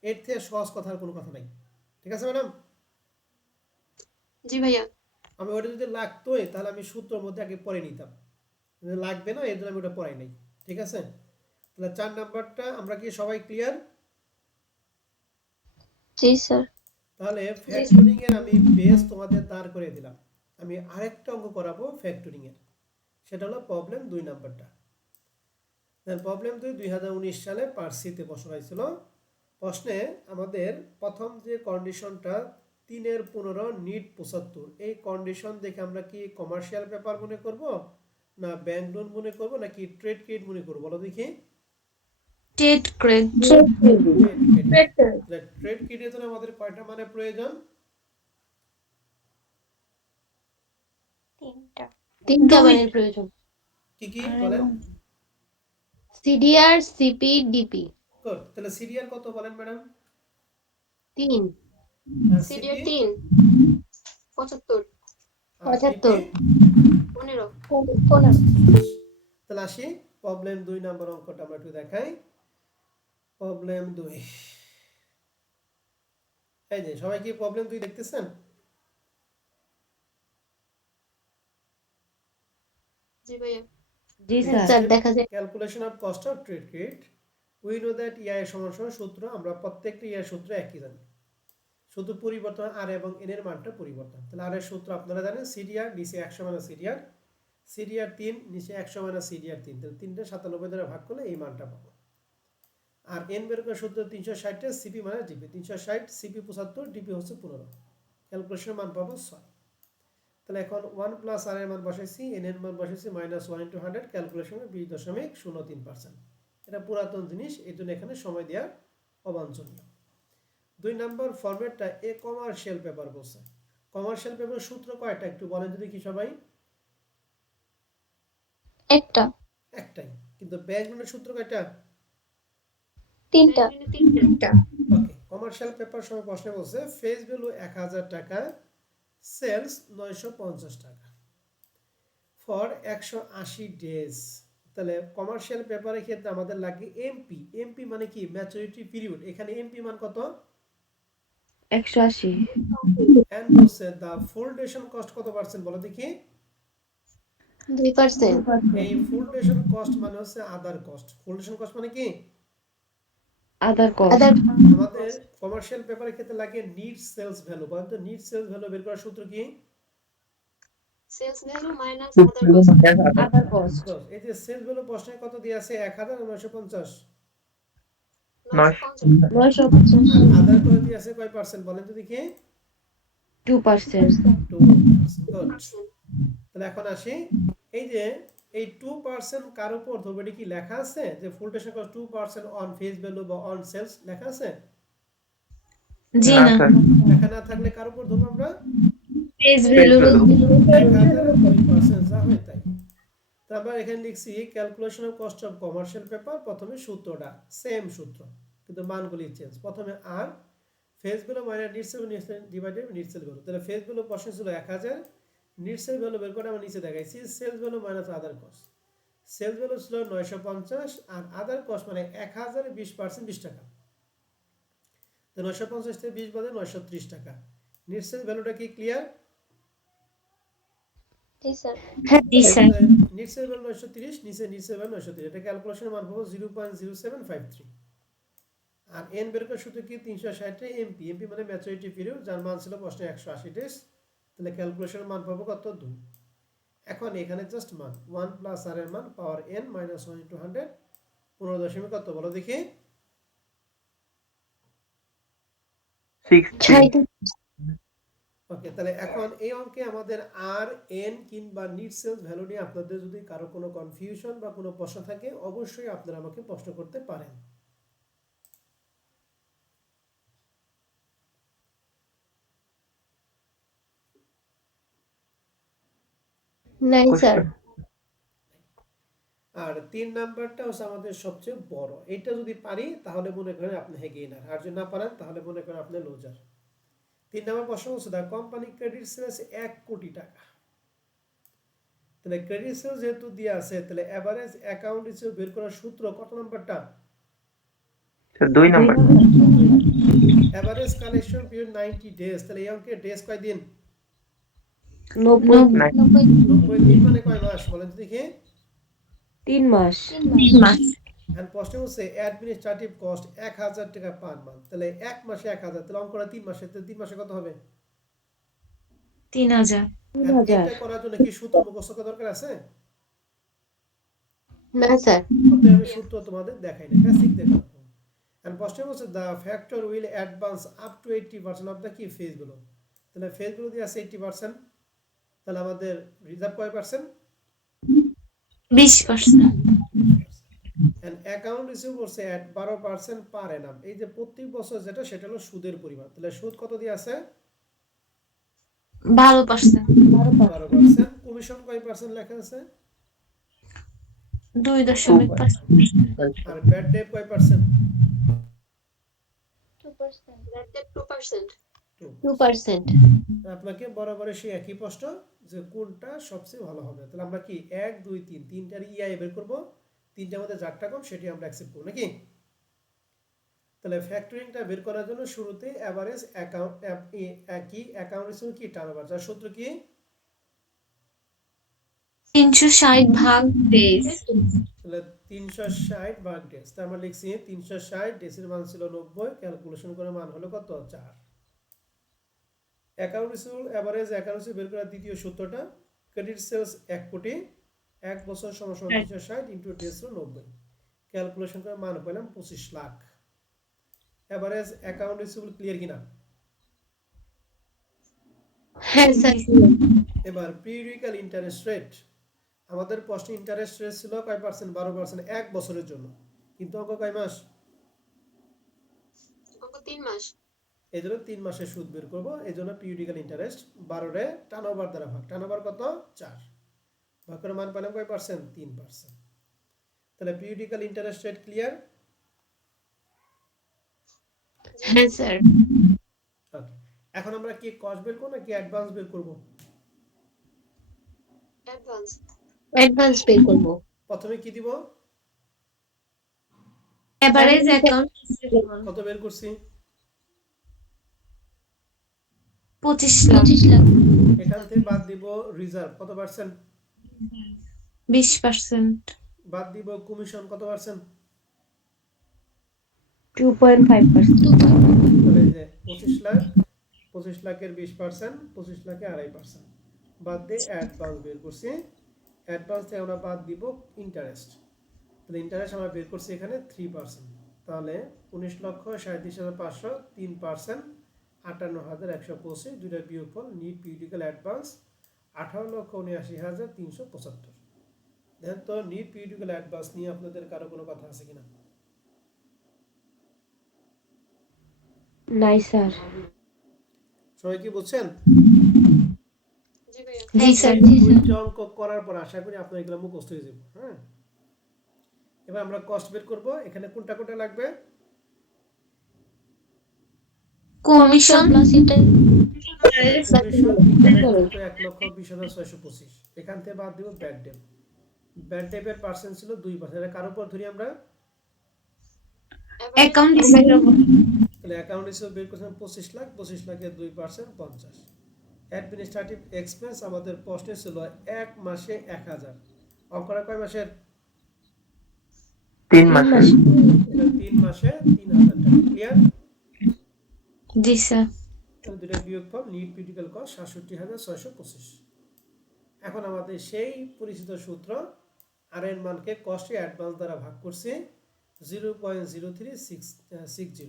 এর থেকে সহজ কথার কোনো কথা নাই। ঠিক আছে ম্যাডাম? জি ভাইয়া। আমি ওটা যদি লাগতোই তাহলে আমি সূত্রের মধ্যে আগে পড়ে নিতাম, কিন্তু লাগবে না এই জন্য আমি ওটা পড়াই নাই। ঠিক আছে, তাহলে 4 নাম্বারটা আমরা কি সবাই ক্লিয়ার? জি স্যার। তাহলে ফ্যাক্টরিং এর আমি বেস তোমাদের দাঁড় করে দিলাম। আমি আরেকটা অঙ্ক করাবো ফ্যাক্টরিং এর, সেটা হলো প্রবলেম 2 নাম্বারটা। প্রবলেম 2 2019 সালে পার্ট সি তে প্রশ্ন হয়েছিল। প্রশ্নে আমাদের প্রথম যে কন্ডিশনটা 3/15 নিট 75, এই কন্ডিশন দেখে আমরা কি কমার্শিয়াল পেপার মনে করব, না ব্যাংক লোন মনে করব, নাকি ট্রেড ক্রেডিট মনে করব? বলো দেখি। TET grade. Trade credit. Trade ক্রেডিটের জন্য আমাদের কয়টা মানে প্রয়োজন? তিনটা মানের প্রয়োজন। কি কি বলেন? CDR, CP, DP. গুড, তাহলে সিরিয়াল কত বলেন ম্যাডাম? 3। সিডিআর সিপি 3 75 আর ডিপি 15 তাহলে আসি প্রবলেম 2 নাম্বার অঙ্কটা আমরা একটু দেখাই। প্রবলেম 2, এই যে সবাই কি প্রবলেম 2 দেখতেছেন? জি ভাইয়া। জি স্যার, দেখা যায়। Calculation of cost of trade credit. We know that EI সমান সমান সূত্র, আমরা প্রত্যেকটা ইআই সূত্র একই জানি, শুধু পরিবর্তন আর এবং এন এর মানটা পরিবর্তন। তাহলে আর এর সূত্র আপনারা জানেন, সিডিআর নিচে 100 মাইনাস সিডিআর, সিডিআর 3 নিচে 100 মাইনাস সিডিআর 3, তাহলে 3টা 97 দ্বারা ভাগ করলে এই মানটা পাবো। আর এন বের করার সূত্র 360 এর CP minus DP, 360 CP 75, DP হচ্ছে 15, ক্যালকুলেশনের মান পাবো 6। তাহলে এখন 1 প্লাস আর এর মান বসাইছি, এন এর মান বসাইছি মাইনাস 1 ইন্টু 100, ক্যালকুলেশনে 20.03%। এটা পুরাতন জিনিস, এই জন্য এখানে সময় দেওয়া অবাঞ্ছনীয়। 2 নাম্বার ফরম্যাটটা এ কমার্শিয়াল পেপার বলছে। কমার্শিয়াল পেপারের সূত্র কয়টা একটু বলেন যদি কি সবাই? একটা। একটাই, কিন্তু ব্যাংক লোনের সূত্র কয়টা? তিনটা। ওকে, কমার্শিয়াল পেপার সময় প্রশ্নে বলছে ফেস ভ্যালু 1000 টাকা, সেলস 950 টাকা ফর 180 ডেজ। তাহলে কমার্শিয়াল পেপারের ক্ষেত্রে আমাদের লাগে এমপি। এমপি মানে কি? Maturity period. এখানে এমপি মান কত? 180। এন্ড বলছে দা ফুল ডিউরেশন কস্ট কত পার্সেন্ট বলো দেখি? 2%। এই ফুল ডিউরেশন কস্ট মানে হচ্ছে আদার কস্ট। ফুল ডিউরেশন কস্ট মানে কি? আদার কস্ট। আমাদের কমার্শিয়াল পেপারের ক্ষেত্রে লাগে নিট সেলস ভ্যালু। বলেন তো নিট সেলস ভ্যালু বের করার সূত্র কি? সেলস ভ্যালু মাইনাস আদার কস্ট। আদার কস্ট। এই যে সেলস ভ্যালু প্রশ্নে কত দিয়ে আছে? 1000 আর 950। 950 950। আর আদার কস্ট দিয়ে আছে কয় পার্সেন্ট বলেন তো দেখি? 2%। 2%। গুড। 2%। তাহলে এখন আসি, এই যে এই 2% কার উপর ধরবে? এটা কি লেখা আছে যে full duration cost 2% on face value বা অন সেলস লেখা আছে? জি না। লেখা না থাকলে কার উপর ধরবো আমরা? Face value. 1000 এর 2% যা হয় তাই। তারপর এখানে লিখছি calculation of cost of commercial paper. প্রথমে সূত্রটা সেম সূত্র, কিন্তু মানগুলি চেঞ্জ। প্রথমে আর face value minus net sale divided net sale value. তাহলে ফেস ভ্যালু প্রশ্ন ছিল 1000, নিট সেল ভ্যালু বের করে আমরা নিচে দেখাইছি সেলস ভ্যালু মাইনাস আদার কস্ট। সেলস ভ্যালু ছিল 950 আর আদার কস্ট মানে 1000 এর 20% 20 টাকা। তো 950 থেকে 20 বাদে 930 টাকা। নিট সেল ভ্যালুটা কি ক্লিয়ার? জি স্যার। জি স্যার। নিট সেল ভ্যালু 930, নিচে নিট সেল ভ্যালু 930, এটা ক্যালকুলেশনের মান পাবো 0.0753। আর এন বের করার সূত্র কি? 360 এমপি। এমপি মানে ম্যাচুরিটি পিরিয়ড, যার মান ছিল প্রশ্নে 180 ডেজ। তাহলে ক্যালকুলেশনের মান পাবো কত? 2। এখন এখানে জাস্ট মান 1 প্লাস আর এর মান পাওয়ার এন মাইনাস 1 ইন্টু 100, 15 কত বলো দেখি? 60। ওকে, তাহলে এখন এই অঙ্কে আমাদের আর এন কিংবা নিট সেলস ভ্যালু নিয়ে আপনাদের যদি কারো কোনো কনফিউশন বা কোনো প্রশ্ন থাকে অবশ্যই আপনারা আমাকে প্রশ্ন করতে পারেন। নাই স্যার। আর 3 নাম্বারটা হচ্ছে আমাদের সবচেয়ে বড়। এটা যদি পারি তাহলে মনে করেন আপনি গেইনার, আর যদি না পারেন তাহলে মনে করেন আপনি লুজার। 3 নাম্বার প্রশ্ন হচ্ছে দা কোম্পানি ক্রেডিট সেলস 1 কোটি টাকা। তাহলে ক্রেডিট সেলস যেহেতু দিয়ে আছে, তাহলে এভারেজ অ্যাকাউন্ট হিসেবে বের করার সূত্র কত নাম্বারটা? Sir 2 number. Average collection period 90 days, তাহলে এই অঙ্কের ডেজ কয় দিন? 90 90 দিন মানে কয় মাস বলেন তো দেখি। 3 মাস। এন্ড প্রশ্ন হচ্ছে অ্যাডমিনিস্ট্রেটিভ কস্ট 1000 টাকা পার মান্থ, তাহলে এক মাসে 1000, তাহলে অঙ্কটা 3 মাসে, তাহলে 3 মাসে কত হবে? 3000 And এটা করার জন্য কি সূত্র মুখস্থ করা দরকার আছে? না স্যার। অতএব আমি সূত্র তোমাদের দেখাই না, বেসিক দেখাবো। এন্ড প্রশ্ন হচ্ছে the factor will advance up to 80% of the কি ফেজ গুলো, তাহলে ফেজ গুলো দিয়ে আছে 80%, তাহলে আমাদের রিজার্ভ কয় পার্সেন্ট? 20%। এন্ড অ্যাকাউন্ট রিসিভ করছে এট 12% পার অ্যানাম, এই যে প্রত্যেক বছর যেটা সেটা হলো সুদের পরিমাণ, তাহলে সুদ কত দিয়ে আছে? 12%। 12%। কমিশন কয় পার্সেন্ট লেখা আছে? 2.5%। আর ব্যাড ডেট কয় পার্সেন্ট? 2%। 2%। আপনাকে বরাবর সেই একই প্রশ্ন যে কোনটা সবচেয়ে ভালো হবে, তাহলে আমরা কি 1 2 3 তিনটার ইআই বের করব, তিনটার মধ্যে যারটা কম সেটি আমরা অ্যাকসেপ্ট করব নাকি। তাহলে ফ্যাক্টরিংটা বের করার জন্য শুরুতে এভারেজ অ্যাকাউন্ট একই অ্যাকাউন্ট রিসিভ কি টার্নওভার, যার সূত্র কি? 360 ভাগ ডেজ। তাহলে 360 ভাগ ডেজ, তার আমরা লিখছি 360, ডেসের মান ছিল 90, ক্যালকুলেশন করে মান হলো কত? 4। Account receivable average account receivable বের করার দ্বিতীয় সূত্রটা ক্রেডিট সেলস 1 কোটি, 1 বছর সমান 360 ইনটু ডেজ হলো 90, ক্যালকুলেশন করে মান পেলাম 25 lakh. Average account receivable clear কিনা? হ্যাঁ স্যার। এবার পিরিয়ডিক্যাল ইন্টারেস্ট রেট, আমাদের প্রশ্নে ইন্টারেস্ট রেট ছিল কয় পার্সেন্ট? 12%, 1 বছরের জন্য, কিন্তু অঙ্ক কয় মাস? 3 মাস। এই জন্য 3 মাসের সুদ বের করবো, এই জন্য পিরিয়ডিক্যাল ইন্টারেস্ট 12 রে টার্নওভার দ্বারা ভাগ, টার্নওভার কত? 4, ভাগ করে মান পেলাম কয় পার্সেন্ট? 3%। তাহলে পিরিয়ডিক্যাল ইন্টারেস্ট রেট ক্লিয়ার? হ্যাঁ স্যার। এখন আমরা কি কস্ট বের করব নাকি অ্যাডভান্স বের করব? অ্যাডভান্স বের করব। প্রথমে কি দিব? এভারেজ অ্যাকাউন্ট কত বের করছি? 25 লাখ। এখান থেকে বাদ দিব রিজার্ভ কত পার্সেন্ট? 20%। বাদ দিব কমিশন কত পার্সেন্ট? 2.5%। তাহলে এই যে 25 লাখ, 25 লাখের 20%, 25 লাখে 2.5%, বাদ দিয়ে অ্যাডভান্স বের করছি। অ্যাডভান্স থেকে আমরা বাদ দিব ইন্টারেস্ট, তাহলে ইন্টারেস্ট আমরা বের করছি এখানে 3%, তাহলে 19,37,500, 3%, 58,125, দুইটা বিয়োগফল নিট পিরিয়ডিক্যাল অ্যাডভান্স 18,79,375। দেখেন তো নিট পিরিয়ডিক্যাল অ্যাডভান্স নিয়ে আপনাদের কারো কোনো কথা আছে কিনা? নাই স্যার। সবাই কি বুঝছেন? জি স্যার। দুইটা অঙ্ক করার পর আশা করি আপনার এগুলো মুখস্থ হয়ে যাবে। হ্যাঁ, এবার আমরা কস্ট বের করব। এখানে কোনটা কোনটা লাগবে? কমিশন প্লাস কমিশন 1,20,625, এখান থেকে বাদ দিব ব্যাড ডেট। ব্যাড ডেটের পার্সেন্ট ছিল 2%, এটা কার উপর ধরি আমরা? অ্যাকাউন্ট তাহলে অ্যাকাউন্ট হিসেবে বের করছিলাম 25 লাখ, 25 লাখের 2% 50। অ্যাডমিনিস্ট্রেটিভ এক্সপেন্স আমাদের প্রশ্নে ছিল 1 মাসে 1000, অঙ্কটা কয় মাসের? 3 মাসের। এটা 3 মাসে 3000 টাকা। ক্লিয়ার? জি স্যার। তাহলে দুটো বিয়োগফল নিট পিরিয়ডিক্যাল কস্ট 67,625। এখন আমাদের সেই পরিচিত সূত্র আর এর মানকে কস্টে অ্যাডভান্স দ্বারা ভাগ করছি 0.0360,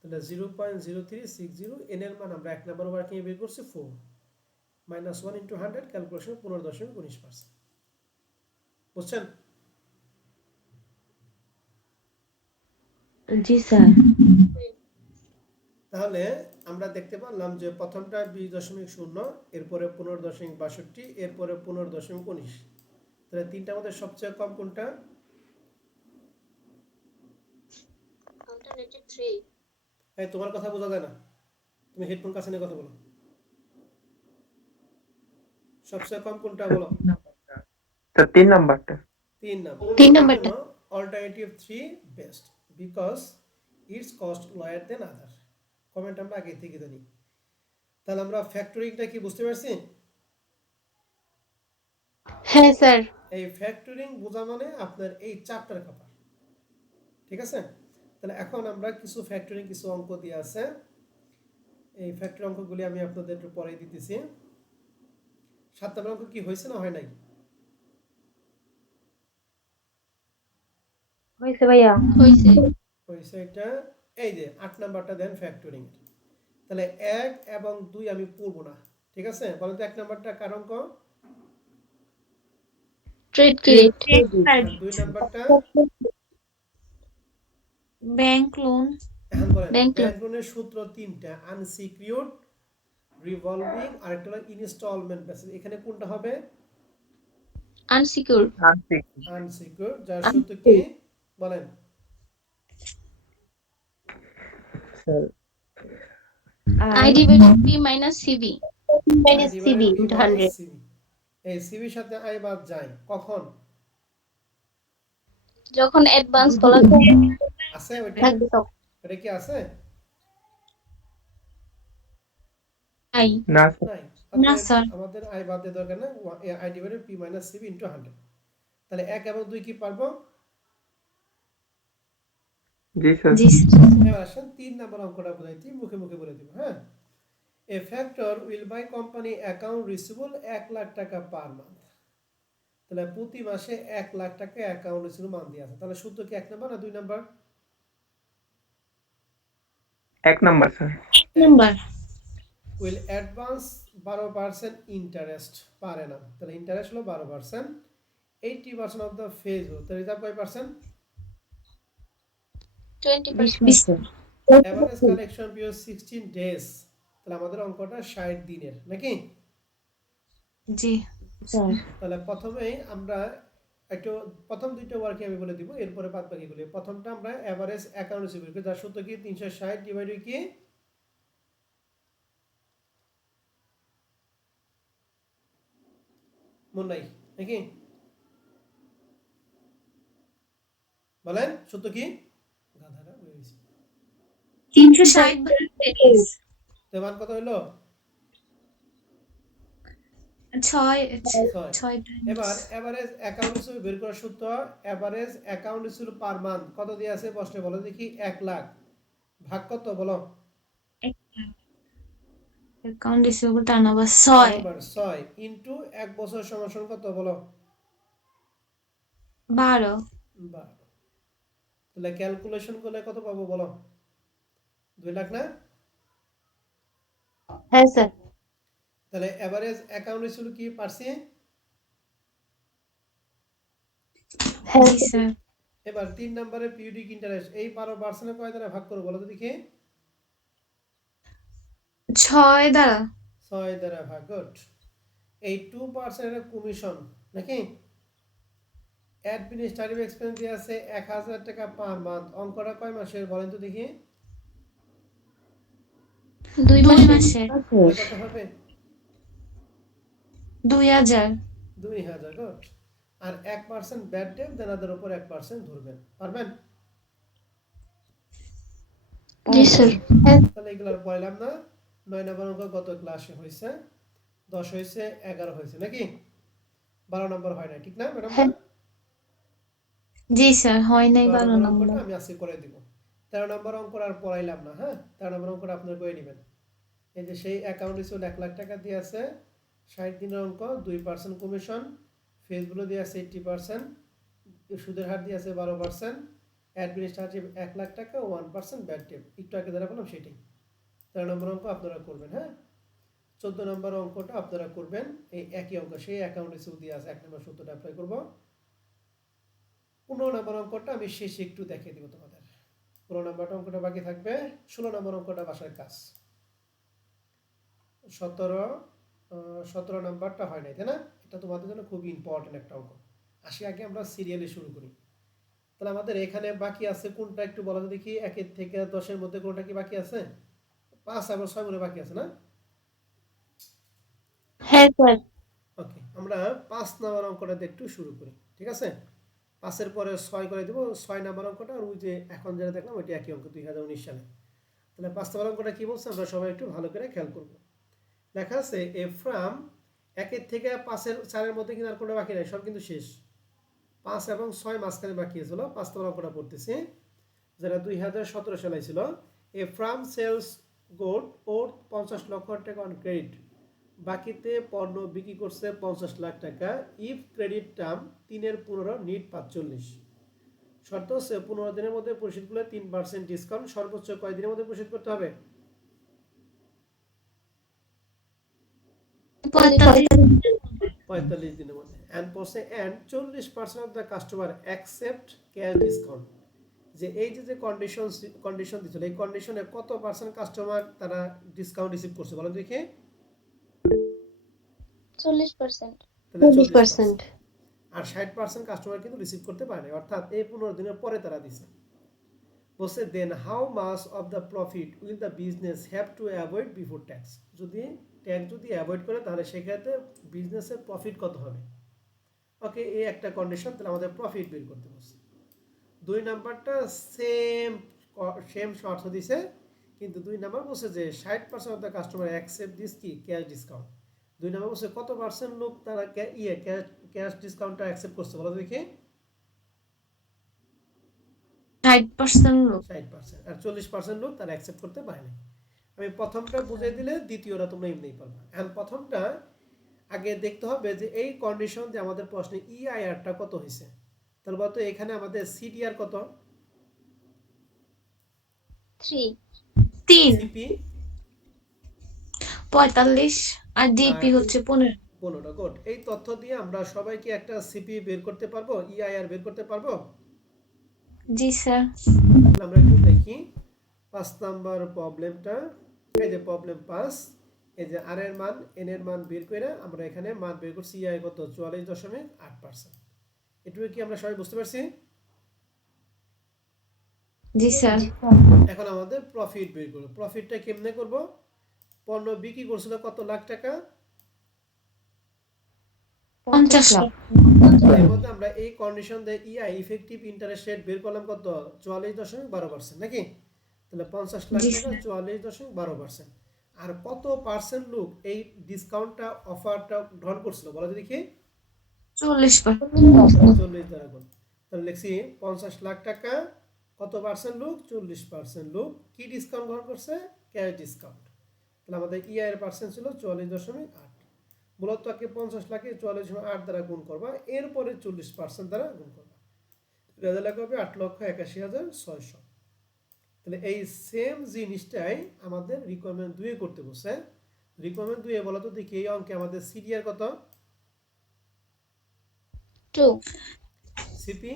তাহলে 0.0360 এন এর মান আমরা 1 নম্বর ওয়ার্কিং এ বের করছি 4, -1 × 100, ক্যালকুলেশন 15.19%। বুঝছেন? জি স্যার। তাহলে আমরা দেখতে পারলাম যে প্রথমটা 20.0, এরপরে 15.62, এরপরে 15.19, তাহলে তিনটার মধ্যে সবচেয়ে কম কোনটা? অল্টারনেটিভ 3। এই তোমার কথা বোঝা যায় না, তুমি হেডফোন কাছে নিয়ে কথা বলো। সবচেয়ে কম কোনটা বলো? তো 3 নাম্বারটা। 3 নাম্বার তিন এটার নাম্বারটা। জন্য alternative 3 best because it's cost lower than other. Comment আমরা আগে থেকে জানি। তাহলে আমরা ফ্যাক্টরিংটা কি বুঝতে পারছি? হ্যাঁ স্যার। এই ফ্যাক্টরিং বোঝা মানে আপনার এই চ্যাপ্টার কভার, ঠিক আছে? তাহলে এখন আমরা কিছু ফ্যাক্টরিং কিছু অঙ্ক দিয়ে আছে, এই ফ্যাক্টরি অঙ্কগুলি আমি আপনাদের একটু পরে দিতেছি। 7 নম্বর অঙ্ক কি হয়েছে না হয় নাই? হয়েছে ভাইয়া। হয়েছে। হয়েছে এটা। এই যে 8 নাম্বারটা দেন ফ্যাক্টরিং। তাহলে 1 এবং 2 আমি পড়বো না, ঠিক আছে? বলেন তো 1 নাম্বারটা কার অঙ্ক ট্রেড ক্রেডিট। আর 2 নাম্বারটা? Bank loan. এখন বলেন ব্যাংক লোন। ব্যাংক লোনের সূত্র 3টা, আনসিকিউরড, রিভলভিং আর একটা হলো ইনস্টলমেন্ট বেসিস। এখানে কোনটা হবে? আনসিকিউর। আনসিকিউরড, যার সূত্র কি বলেন? Sir I divided P minus CB I divided P minus CV। এই সিবির সাথে আই বাদ যায় কখন? যখন অ্যাডভান্স বলা আছে ওইটা? থাকবে তখন এটা কি আছে? আই। না স্যার। নাই। না অতএব স্যার। আমাদের আই বাদ দিয়ে দরকার না, I divided P minus CB into 100। তাহলে 1 এবং 2 কি পারবো? জি স্যার। জি স্যার। এবার আসেন 3 নাম্বার অঙ্কটা বুঝাইছি, মুখে মুখে বলে দিব, হ্যাঁ? A factor will buy company account receivable 1 lakh টাকা পার মান্থ। তাহলে প্রতি মাসে 1 লাখ টাকা অ্যাকাউন্ট রিসিভেবল মান দিয়ে আছে। তাহলে সূত্র কি 1 নাম্বার না 2 number? 1 number sir. Number. Will advance 12% interest পার অ্যানাম। তাহলে ইন্টারেস্ট হলো 12%, 80% অফ দ্য ফেজ হলো, তাহলে রিজার্ভ কয় percent? 20%। 20%। Average collection period 16 days. তাহলে আমাদের অঙ্কটা 60 দিনের নাকি? জি স্যার। তাহলে প্রথমেই আমরা একটু প্রথম দুইটা ওয়ার্কে আমি বলে দিব, এরপরে বাদ বাকিগুলো। প্রথমটা আমরা এভারেজ অ্যাকাউন্ট রিসিভেবল করি, যার সূত্র কি 360 ডিভাইড কি মন নাই নাকি? বলেন সূত্র কি? গাধারা হয়ে গেছে। 360 তো মান কত হলো? 6 ছয়। 6 এবার এভারেজ অ্যাকাউন্ট রিসিভেবল বের করার সূত্র, average account receivable per month কত দিয়ে আছে প্রশ্নে বলো দেখি? 1 লাখ ভাগ কত বলো? Account receivable turnover 6 turnover 6 into 1 বছর সমান সমান কত বলো? 12। 12। তাহলে ক্যালকুলেশন করলে কত পাবো বলো? 2 লাখ না? হ্যাঁ স্যার। তাহলে এভারেজ অ্যাকাউন্ট রিসিভেবল কি পারছি? জি স্যার। এবার 3 নম্বরের পিরিয়ডিক ইন্টারেস্ট, এই 12% কয় দ্বারা ভাগ করব বলো তো দেখি? 6 দ্বারা। 6 দ্বারা ভাগ, গুড। এই 2% এর কমিশন নাকি? অ্যাডমিনিস্ট্রেটিভ এক্সপেন্স দিয়ে আছে 1000 টাকা পার মান্থ। অঙ্কটা কয় মাসের বলেন তো দেখি? 2 2 মাসে। মাসে। তাহলে কত হবে? 2000। 2000, গুড। আর 1% ব্যাড ডেট দেনাদের উপর 1% ধরবেন, পারবেন? জি স্যার। তাহলে এগুলো আর পড়লাম না। 9 নম্বর অঙ্ক গত ক্লাসে হয়েছে, 10 হয়েছে, 11 হয়েছে নাকি? 12 নম্বর হয় না, ঠিক না ম্যাডাম? জি স্যার, হয় নাই 12 12 নম্বর নম্বর। অঙ্কটা আমি আজকে করে দিব। 13 নম্বর অঙ্ক আর পড়াইলাম না, হ্যাঁ? 13 নম্বর অঙ্কটা আপনারা করে নেবেন। এই যে সেই অ্যাকাউন্ট রিসিভেবল 1 লাখ টাকা দিয়ে আছে, 60 দিনের অঙ্ক, 2% কমিশন, ফেজগুলো দিয়ে আছে 80%, সুদের হার দিয়ে আছে 12%, অ্যাডমিনিস্ট্রেটিভ 1 লাখ টাকা, 1% ব্যাড ডেট। একটু আগে যারা বললাম সেটাই। 13 নম্বর অঙ্ক আপনারা করবেন, হ্যাঁ? 14 নম্বর অঙ্কটা আপনারা করবেন এই একই অঙ্ক, সেই অ্যাকাউন্ট রিসিভেবল দিয়ে আছে 1 নম্বর সূত্রটা অ্যাপ্লাই করব। 15 নম্বর অঙ্কটা আমি শেষে একটু দেখিয়ে দিব তোমাদের। 15 নম্বর অঙ্কটা বাকি থাকবে, 16 নম্বর অঙ্কটা বাসার কাজ। 17 নম্বরটা হয় নাই, তাই না? এটা তোমাদের জন্য খুব ইম্পর্টেন্ট একটা অঙ্ক। আসি আগে আমরা সিরিয়ালি শুরু করি। তাহলে আমাদের এখানে বাকি আছে কোনটা একটু বলো তো দেখি? 1 থেকে 10 এর মধ্যে কোনটা কি বাকি আছে? 5 এবং 6 মনে বাকি আছে না? হ্যাঁ স্যার। ওকে, আমরা 5 নাম্বার অঙ্কটা দিয়ে একটু শুরু করি, ঠিক আছে? 5-এর পরে 6 করে দেব, 6 নাম্বার অঙ্কটা আর ওই যে এখন যেটা দেখলাম ওইটা একই অঙ্ক 2019 সালে। তাহলে 5 নাম্বার অঙ্কটা কি বলছে আমরা সবাই একটু ভালো করে খেয়াল করব। লেখা আছে এ ফ্রম 1-এর থেকে 5-এর 4-এর মধ্যে কিন্তু আর কোনো বাকি নাই, সব কিন্তু শেষ। 5 এবং 6 মাঝখানে বাকি ছিল। 5 নাম্বার অঙ্কটা পড়তেছি, যেটা 2017 সালে ছিল। এ ফ্রম সেলস গুড ওর 50 লক্ষ টাকা অন ক্রেডিট, বাকিতে পণ্য বিক্রি করছে 50 লাখ টাকা। ইফ ক্রেডিট টার্ম 3/15 নিট 45, শর্ত হচ্ছে 15 দিনের মধ্যে পরিশোধ করলে 3% ডিসকাউন্ট, সর্বোচ্চ কয় দিনের মধ্যে পরিশোধ করতে হবে? 45 দিনের মধ্যে। এন্ড পড়ছে and 40% of the customer accept cash discount, যে এই যে কন্ডিশন দিছিল, এই কন্ডিশনে কত পার্সেন্ট কাস্টমার তারা ডিসকাউন্ট রিসিভ করছে বলো দেখি? 40%। তাহলে 40%। আর 60% কাস্টমার কিন্তু রিসিভ করতে পারে না, অর্থাৎ এই 15 দিনের পরে তারা দিছে। বলছে then how much of the profit will the business have to avoid before tax, যদি ট্যাক্স যদি অ্যাভয়েড করে তাহলে সেক্ষেত্রে বিজনেসের প্রফিট কত হবে। ওকে, এই একটা কন্ডিশন, তাহলে আমাদের প্রফিট বের করতে বলছে। 2 নাম্বারটা সেম শর্ত দিছে, কিন্তু 2 নাম্বার বলছে যে 60% of the customer accept this কি ক্যাশ ডিসকাউন্ট। 2 নাম্বার বলছে কত পার্সেন্ট লোক তারা ক্যাশ ডিসকাউন্টটা অ্যাকসেপ্ট করছে বলো দেখি? 60% লোক। 60%। আর 40% লোক তারা অ্যাকসেপ্ট করতে পারে না। আমি প্রথমটা বুঝিয়ে দিলে দ্বিতীয়টা তোমরা এমনিই পারবা। এখন প্রথমটা আগে দেখতে হবে যে এই কন্ডিশন যে আমাদের প্রশ্নে ইআইআরটা কত হয়েছে। তাহলে বলতো এখানে আমাদের সিডিআর কত? 3। 3 সিপি 45 আর ডিপি আর হচ্ছে 15। 15টা। গুড। এই তথ্য দিয়ে আমরা সবাই কি একটা সিপি বের করতে পারবো, ইআইআর বের করতে পারবো? জি স্যার। তাহলে আমরা একটু দেখি 5 নাম্বার প্রবলেমটা। এই যে প্রবলেম 5, এই যে আর এর মান এন এর মান বের করে আমরা এখানে মান বের করছি ইআই কত 44.8%। এটুকু কি আমরা সবাই বুঝতে পারছি? জি স্যার। এখন আমাদের প্রফিট বের করব। প্রফিটটা কেমনে করব? পণ্য বিক্রি করছিল কত লাখ টাকা? 50 লাখ। এর মধ্যে আমরা এই কন্ডিশন দিয়ে ইআই ইফেক্টিভ ইন্টারেস্ট রেট বের করলাম কত 44.12%, নাকি? তাহলে 50 লাখ জি টাকা স্যার। 44.12%। আর কত পার্সেন্ট লোক এই ডিসকাউন্টটা অফারটা গ্রহণ করছিল বলো দেখি? 40%। 40 দ্বারা গুণ। তাহলে লিখছি 50 লাখ টাকা, কত পার্সেন্ট লোক? 40% লোক কি ডিসকাউন্ট গ্রহণ করছে? Cash discount. তাহলে আমাদের ইআই এর পার্সেন্ট ছিল 44.8। মূলত কি 50 লাখে 44.8 দ্বারা গুণ করবা, এরপরে 40% দ্বারা গুণ করবা, রেজাল্ট হবে 8,81,600। তাহলে এই সেম জিনিসটাই আমাদের রিকোয়ারমেন্ট 2 এ করতে বলছে। রিকোয়ারমেন্ট 2 এ বলো তো দেখি এই অঙ্কে আমাদের সিডিআর কত? 2। সিপি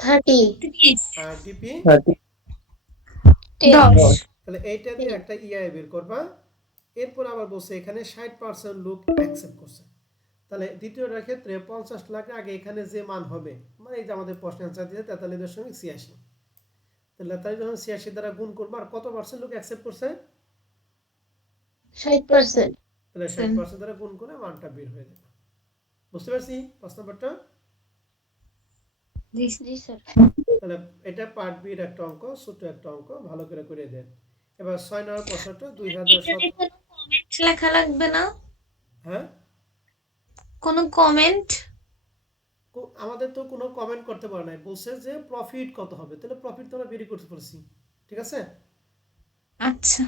30। আর ডিপি 10। 10। তাহলে এইটা দিয়ে একটা ইআই বের করবা। এরপর আবার বলছে এখানে 60% লোক অ্যাকসেপ্ট করছে। তাহলে দ্বিতীয়টার ক্ষেত্রে 50 লাখ আগে এখানে যে মান হবে, মানে এই যে আমাদের প্রশ্ন অ্যান্সার দিয়েছে 43.86, তাহলে 43.86 দ্বারা গুণ করবো আর কত পার্সেন্ট লোক অ্যাকসেপ্ট করছে? 60%। তাহলে 60% দ্বারা গুণ করে মানটা বের হয়ে যাবে। বুঝতে পারছি 5 নাম্বারটা? জি জি স্যার। তাহলে এটা পার্ট বি এর একটা অঙ্ক, ছোট একটা অঙ্ক, ভালো করে করে দেন। এবার 6 নম্বর প্রশ্নটা 2017। কমেন্ট লেখা লাগবে না? হ্যাঁ, কোনো কমেন্ট? আমাদের তো কোনো কমেন্ট করতে পারে নাই, বলছে যে প্রফিট কত হবে, তাহলে প্রফিট তো আমরা বের করতে পারছি, ঠিক আছে? আচ্ছা।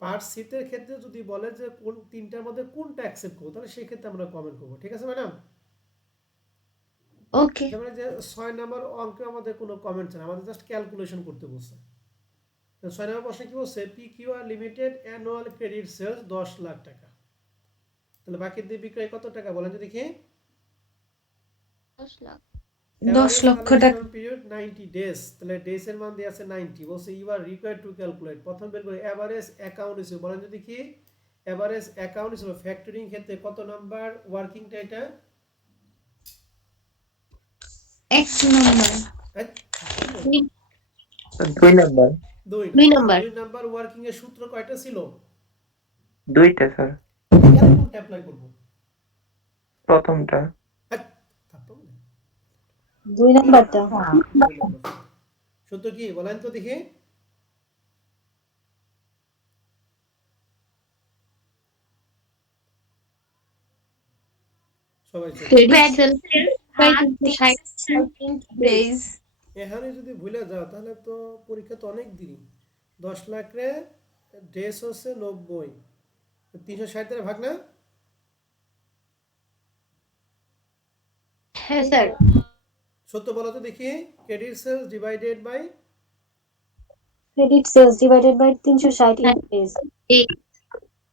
পার্ট সি এর ক্ষেত্রে যদি বলে যে কোন তিনটার মধ্যে কোনটা অ্যাকসেপ্ট করব, তাহলে সেই ক্ষেত্রে আমরা কমেন্ট করব, ঠিক আছে ম্যাডাম? ওকে। যেমন যে 6 নাম্বার অঙ্কে আমাদের কোনো কমেন্ট চাই না, আমাদের জাস্ট ক্যালকুলেশন করতে বলছে। তো 6 নাম্বার প্রশ্নে কি বলছে? PQR limited annual credit sales 10 lakh টাকা। তাহলে বাকি দিয়ে বিক্রয় কত টাকা বলেন তো দেখি? 10 লাখ। 10 লক্ষ টাকা। Period 90 days. তাহলে ডেজ এর মান দেয়া আছে 90। বলছে you are required to calculate, প্রথম বের করে এভারেজ অ্যাকাউন্ট হিসেবে বলেন তো দেখি? এভারেজ অ্যাকাউন্ট হিসেবে ফ্যাক্টরিং ক্ষেত্রে কত নাম্বার ওয়ার্কিংটা এটা? 1 নম্বর। 2 নাম্বার। 2 2 নাম্বার। নাম্বার ওয়ার্কিং এর সূত্র কয়টা ছিল? 2টা স্যার। এখানে কোনটা অ্যাপ্লাই করব? প্রথমটা। হ্যাঁ, তারপর না। 2 নাম্বারটা। দুই নম্বর। সূত্র কি বলেন তো দেখি? সবাই চলে। Credit sale by 360 days. এখানে যদি ভুলে যাও তাহলে তো পরীক্ষা তো অনেক দেরি। 10 লাখ রে ডেস হচ্ছে 90, 360 দ্বারা ভাগ না? হ্যাঁ স্যার সত্য বলো তো দেখি, credit sales divided by Credit sales divided by 360 days.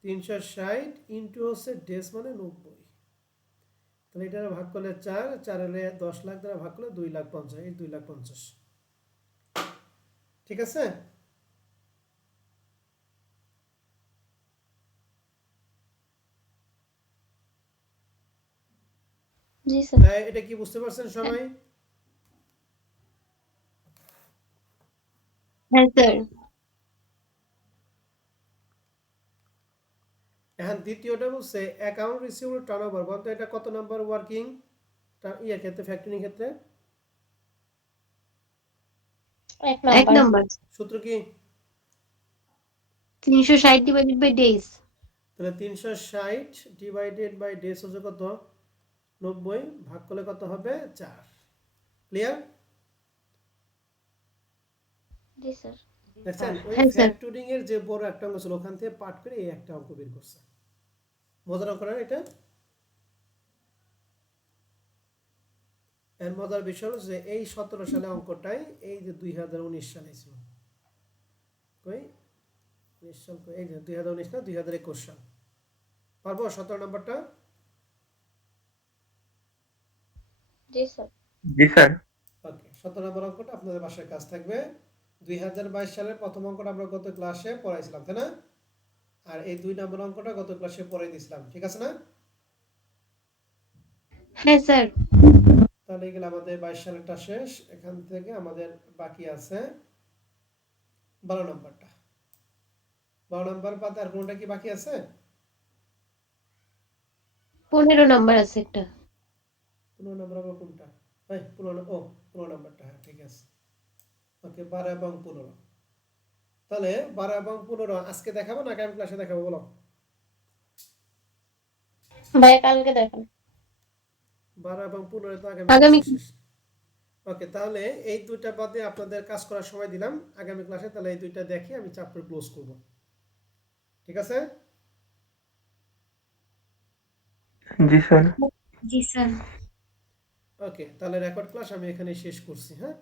360 into হচ্ছে ডেস মানে 90। তাহলে এটা ভাগ করলে 4, 4 হলে 10 লাখ দ্বারা ভাগ করলে 2,50,000, এই 2,50,000। ঠিক আছে? जी सर। এটা কি বুঝতে পারছেন সবাই? হ্যাঁ স্যার এখন দ্বিতীয়টা বলছে অ্যাকাউন্ট রিসিভেবল টার্নওভার, বলতো এটা কত নাম্বার ওয়ার্কিং ইয়ে ক্ষেত্রে, ফ্যাক্টরিং ক্ষেত্রে? एक এক नंबर। নাম্বার সূত্র কি? 360 ডিভাইডেড বাই ডেজ। তাহলে 360 ডিভাইডেড বাই ডেস হচ্ছে কত? 90, ভাগ করলে কত হবে? 4। ক্লিয়ার? जी सर। দেখছেন ওই হ্যাঁ স্যার ফ্যাক্টরিং এর যে বড় একটা অঙ্ক ছিল ওখান থেকে পাঠ করে এই একটা অঙ্ক বের করছে। মজার অঙ্ক না এটা? এর মজার বিষয় হলো যে এই 17 সালে অঙ্কটাই এই যে 2019 সালে ছিল। কই 19 সাল কই, এই যে 2019 না 2021 সাল। পারবো 17 নাম্বারটা? जी सर। জি স্যার। ওকে, 17 নম্বর অঙ্কটা আপনাদের বাসায় কাজ থাকবে। 2022 সালের প্রথম অঙ্কটা আমরা গত ক্লাসে পড়াইছিলাম, তাই না? আর এই 2 নম্বর অঙ্কটা গত ক্লাসে পড়াই দিয়েছিলাম, ঠিক আছে না? হ্যাঁ স্যার তাহলে এগুলো আমাদের 22 সালেরটা শেষ। এখান থেকে আমাদের বাকি আছে 12 নম্বরটা। 12 নম্বর বাদে আর কোনটা কি বাকি আছে? 15 নাম্বার আছে একটা। 15 নম্বর আবার কোনটা? 15 নম্বরটা, হ্যাঁ ঠিক আছে। ওকে, 12 এবং 15। তাহলে 12 এবং 15 আজকে দেখাবো না আগামী ক্লাসে দেখাবো বলো? भाई काल के देखो। 12 এবং 15 তো আগামী আগামী ক্লাসে শেষ। ওকে, তাহলে এই দুইটা বাদে আপনাদের কাজ করার সময় দিলাম আগামী ক্লাসে। তাহলে এই দুইটা দেখে আমি চ্যাপ্টার ক্লোজ করব, ঠিক আছে? জি স্যার। জি স্যার। ওকে, তাহলে রেকর্ড ক্লাস আমি এখানে শেষ করছি, হ্যাঁ।